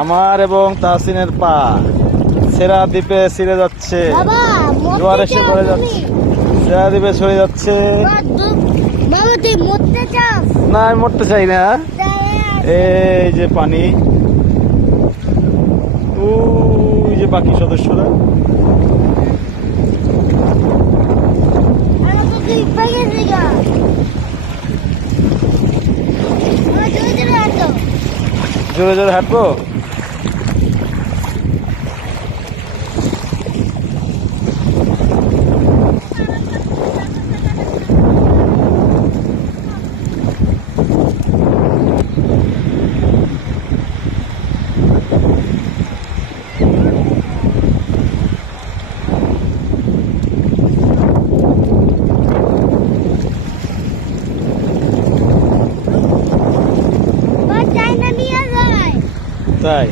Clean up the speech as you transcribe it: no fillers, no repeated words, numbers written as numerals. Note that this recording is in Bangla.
আমার এবং তাহসিনের পা সেরা দ্বীপে ছিঁড়ে যাচ্ছে, জোয়ার এসে পড়ে যাচ্ছে, সেরা দ্বীপে ছড়ে যাচ্ছে। না আমি মরতে চাই না। এই যে পানি, ওই যে বাকি সদস্যরা। জোরে জোরে হাঁটবো। তাই